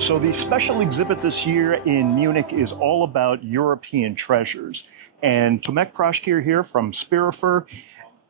So the special exhibit this year in Munich is all about European treasures. And Tomek Praszkier here from Spirifer,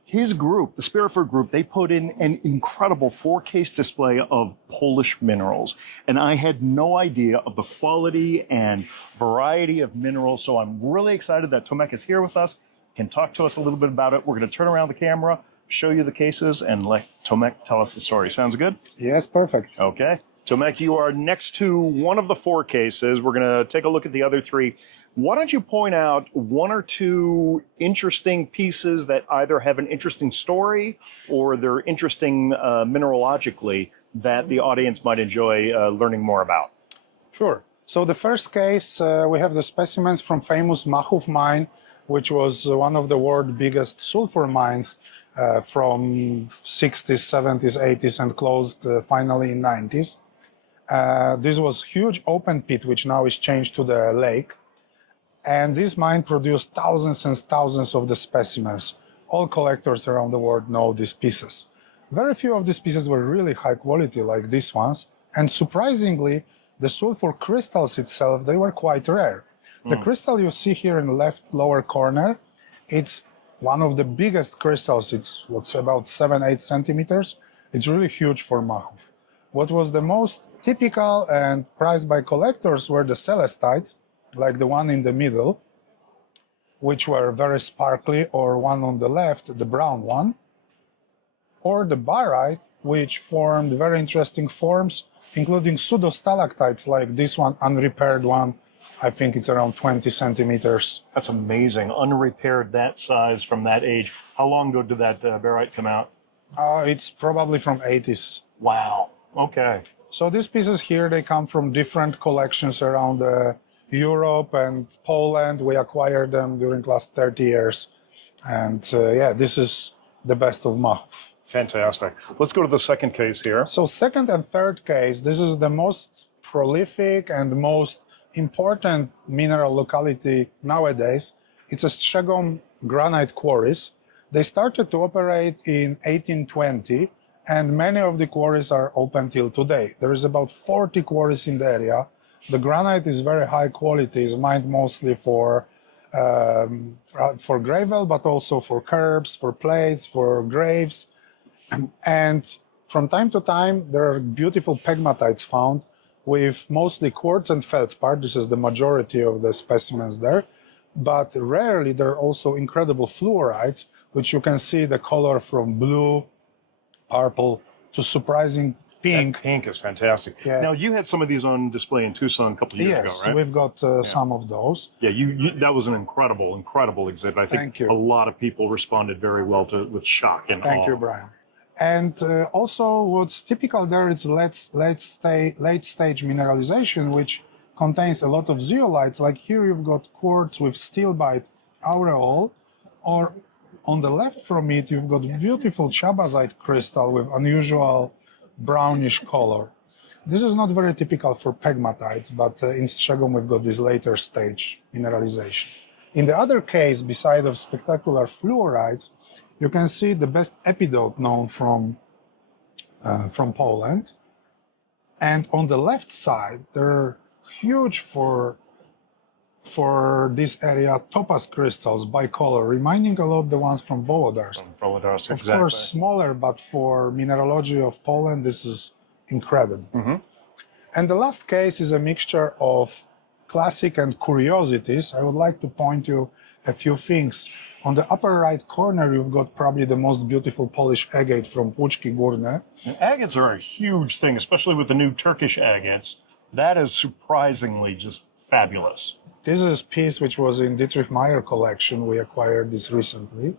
his group, the Spirifer Group, they put in an incredible 4-case display of Polish minerals. And I had no idea of the quality and variety of minerals. So I'm really excited that Tomek is here with us, can talk to us a little bit about it. We're going to turn around the camera, show you the cases, and let Tomek tell us the story. Sounds good? Yes, perfect. Okay. Tomek, you are next to one of the 4 cases. We're going to take a look at the other 3. Why don't you point out 1 or 2 interesting pieces that either have an interesting story or they're interesting mineralogically that the audience might enjoy learning more about? Sure. So the first case, we have the specimens from famous Machów mine, which was one of the world's biggest sulfur mines from 60s, 70s, 80s, and closed finally in 90s. This was huge open pit, which now is changed to the lake. And this mine produced thousands and thousands of the specimens. All collectors around the world know these pieces. Very few of these pieces were really high quality, like these ones. And surprisingly, the sulfur crystals itself, they were quite rare. The crystal you see here in the left lower corner, it's one of the biggest crystals. It's about 7-8 centimeters. It's really huge for Machów. What was the most typical and prized by collectors were the celestites, like the one in the middle, which were very sparkly, or one on the left, the brown one, or the barite, which formed very interesting forms, including pseudostalactites like this one, unrepaired one. I think it's around 20 centimeters. That's amazing. Unrepaired that size from that age. How long ago did that barite come out? It's probably from 80s. Wow. Okay. So these pieces here, they come from different collections around Europe and Poland. We acquired them during the last 30 years. And yeah, this is the best of Machów. Fantastic. Let's go to the second case here. So second and third case, this is the most prolific and most important mineral locality nowadays. It's a Strzegom granite quarries. They started to operate in 1820, and many of the quarries are open till today. There is about 40 quarries in the area. The granite is very high quality, is mined mostly for gravel, but also for curbs, for plates, for graves. And from time to time, there are beautiful pegmatites found with mostly quartz and feldspar. This is the majority of the specimens there. But rarely, there are also incredible fluorites, which you can see the color from blue, purple, to surprising pink. That pink is fantastic. Yeah. Now, you had some of these on display in Tucson a couple of years ago, right? Yes, we've got some of those. Yeah, that was an incredible exhibit. I think a lot of people responded very well with shock and awe. Thank you, Brian. And also what's typical there is late stage mineralization, which contains a lot of zeolites. Like here you've got quartz with stilbite aureole, or on the left from it you've got beautiful chabazite crystal with unusual brownish color. This is not very typical for pegmatites, but in Strzegom we've got this later stage mineralization. In the other case, beside of spectacular fluorites, you can see the best epidote known from Poland. And on the left side, they're huge for this area, topaz crystals bicolor, reminding a lot of the ones from Volodars. Of course, smaller, but for mineralogy of Poland, this is incredible. And the last case is a mixture of classic and curiosities. I would like to point you a few things. On the upper right corner, you've got probably the most beautiful Polish agate from Puczki Górne. And agates are a huge thing, especially with the new Turkish agates. That is surprisingly just fabulous. This is a piece which was in Dietrich Meyer collection. We acquired this recently.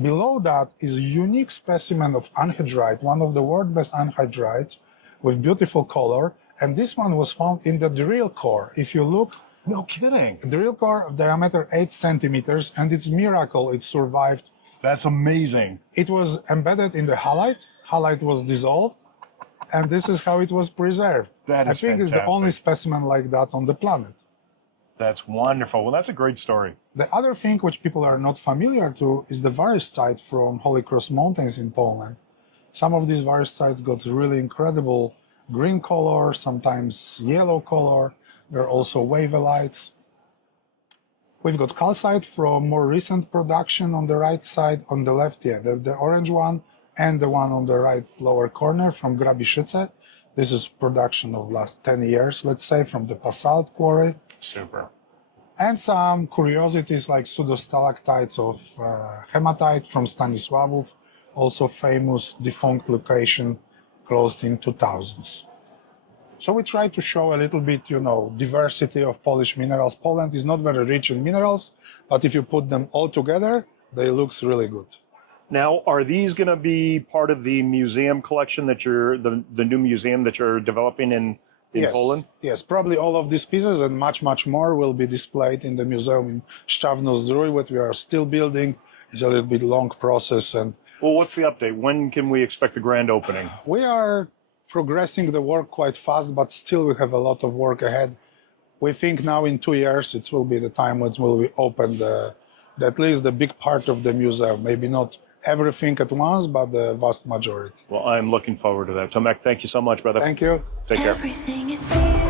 Below that is a unique specimen of anhydrite, one of the world's best anhydrites with beautiful color. And this one was found in the drill core. If you look, no kidding. Drill core of diameter 8 centimeters, and it's a miracle it survived. That's amazing. It was embedded in the halite. Halite was dissolved, and this is how it was preserved. That is I think fantastic. It's the only specimen like that on the planet. That's wonderful. Well, that's a great story. The other thing which people are not familiar to is the varus site from Holy Cross Mountains in Poland. Some of these varus sites got really incredible green color, sometimes yellow color. There are also wavelites. We've got calcite from more recent production on the right side, on the left, yeah, the orange one, and the one on the right lower corner from Grabiszyce. This is production of last 10 years, let's say, from the basalt quarry. Super. And some curiosities like pseudostalactites of hematite from Stanisławów, also famous defunct location closed in 2000s. So we try to show a little bit, diversity of Polish minerals. Poland is not very rich in minerals, but if you put them all together, they look really good. Now, are these going to be part of the museum collection that the new museum that you're developing in Yes. Poland? Yes, probably all of these pieces and much, much more will be displayed in the museum in Szczawno-Zdrój, what we are still building. It's a little bit long process. And Well, what's the update? When can we expect the grand opening? we are progressing the work quite fast, but still we have a lot of work ahead. We think now in 2 years it will be the time when will be open at least the big part of the museum. Maybe not everything at once, but the vast majority. Well, I'm looking forward to that. Tomek, thank you so much, brother. Thank you. Take care. Everything is beautiful.